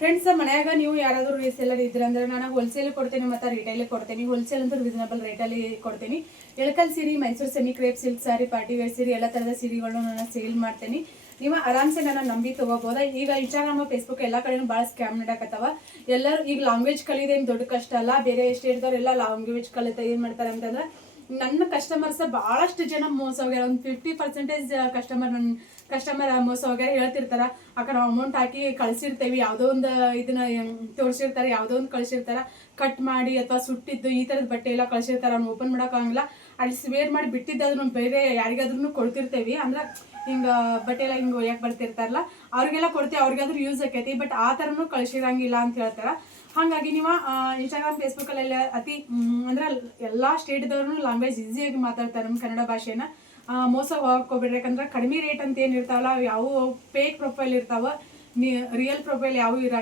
Friends ಮನ್ಯಾಗ ನೀವು ಯಾರಾದರೂ ರೀಸೇಲರ್ ಇದ್ರೆ ಅಂದ್ರೆ ನಾನು ಹೋಲ್ಸೇಲ್ ಕೊಡ್ತೇನೆ ಮತ್ತು ರಿಟೈಲ್ ಕೊಡ್ತೇನೆ. ಹೋಲ್ಸೇಲ್ ಅಂದ್ರೆ ರೀಸನಬಲ್ ರೇಟಲ್ಲಿ ಕೊಡ್ತೇನೆ. ಎಳಕಲ್ ಸೀರೆ Mysuru semi crepe silk sari party wear ಸೀರಿ, ಎಲ್ಲ ಥರದ ಸೀರೆಗಳನ್ನು ನಾನು ಸೇಲ್ ಮಾಡ್ತೀನಿ. ನೀವು ಆರಾಮ್ಸೆ ನಾನು ನಂಬಿ ತಗೋಬೋದ? ಈಗ ಇನ್ಸ್ಟಾಗ್ರಾಮ್ ಫೇಸ್ಬುಕ್ ಎಲ್ಲ ಕಡೆನೂ ಭಾಳ ಸ್ಕ್ಯಾಮ್ ನಡಕತ್ತವ ಎಲ್ಲರೂ ಈಗ ಲಾಂಗ್ವೇಜ್ ಕಲಿಯೋದೇನು ದೊಡ್ಡ ಕಷ್ಟ ಅಲ್ಲ. ಬೇರೆ ಸ್ಟೇಟ್ದವ್ರೆಲ್ಲ ಲಾಂಗ್ವೇಜ್ ಕಲಿತ ಏನು ಮಾಡ್ತಾರೆ ಅಂತಂದ್ರೆ ನನ್ನ ಕಸ್ಟಮರ್ಸ್ ಭಾಳಷ್ಟು ಜನ ಮೋಸ ಹೋಗ್ಯಾರ. ಒಂದು ಫಿಫ್ಟಿ ಪರ್ಸೆಂಟೇಜ್ ಕಸ್ಟಮರ್ ನನ್ನ ಕಸ್ಟಮರ್ ಮೋಸ ಹೋಗ್ಯಾರ ಹೇಳ್ತಿರ್ತಾರ. ಆಕಡೆ ಕಡೆ ಅಮೌಂಟ್ ಹಾಕಿ ಕಳ್ಸಿರ್ತೇವಿ. ಯಾವುದೋ ಒಂದು ಇದನ್ನ ತೋರಿಸಿರ್ತಾರೆ, ಯಾವುದೋ ಒಂದು ಕಳ್ಸಿರ್ತಾರ. ಕಟ್ ಮಾಡಿ ಅಥವಾ ಸುಟ್ಟಿದ್ದು ಈ ಥರದ ಬಟ್ಟೆ ಎಲ್ಲ ಕಳ್ಸಿರ್ತಾರ. ಅವ್ನು ಓಪನ್ ಮಾಡೋಕ್ಕಾಗಲ್ಲ ಅಲ್ಲಿ ಸ್ವೇರ್ ಮಾಡಿ ಬಿಟ್ಟಿದ್ದಾದ್ರೂ ಬೇರೆ ಯಾರಿಗಾದ್ರೂ ಕೊಡ್ತಿರ್ತೇವೆ. ಅಂದ್ರೆ ಹಿಂಗೆ ಬಟ್ಟೆ ಎಲ್ಲ ಹಿಂಗೆ ಒಯ್ಯಕ್ಕೆ ಬರ್ತಿರ್ತಾರಲ್ಲ, ಅವ್ರಿಗೆಲ್ಲ ಕೊಡ್ತೀವಿ. ಅವ್ರಿಗಾದ್ರೂ ಯೂಸ್ ಆಕೈತಿ. ಬಟ್ ಆ ಥರನೂ ಕಳ್ಸಿರಂಗಿಲ್ಲ ಅಂತ ಹೇಳ್ತಾರ. ಹಾಗಾಗಿ ನೀವು ಇನ್ಸ್ಟಾಗ್ರಾಮ್ ಅಲ್ಲಿ ಅತಿ ಅಂದ್ರೆ ಎಲ್ಲ ಸ್ಟೇಟ್ದವ್ರು ಲ್ಯಾಂಗ್ವೇಜ್ ಈಸಿಯಾಗಿ ಮಾತಾಡ್ತಾರೆ ನಮ್ಮ ಕನ್ನಡ ಭಾಷೆನ. ಮೋಸ ಹೋಗ್ಕೋಬೇಡ್ರಿ. ಯಾಕಂದ್ರೆ ಕಡಿಮೆ ರೇಟ್ ಅಂತ ಏನು ಇರ್ತಾವಲ್ಲ ಯಾವ ಫೇಕ್ ಪ್ರೊಫೈಲ್ ಇರ್ತಾವ. ರಿಯಲ್ ಪ್ರೊಫೈಲ್ ಯಾವ ಇರ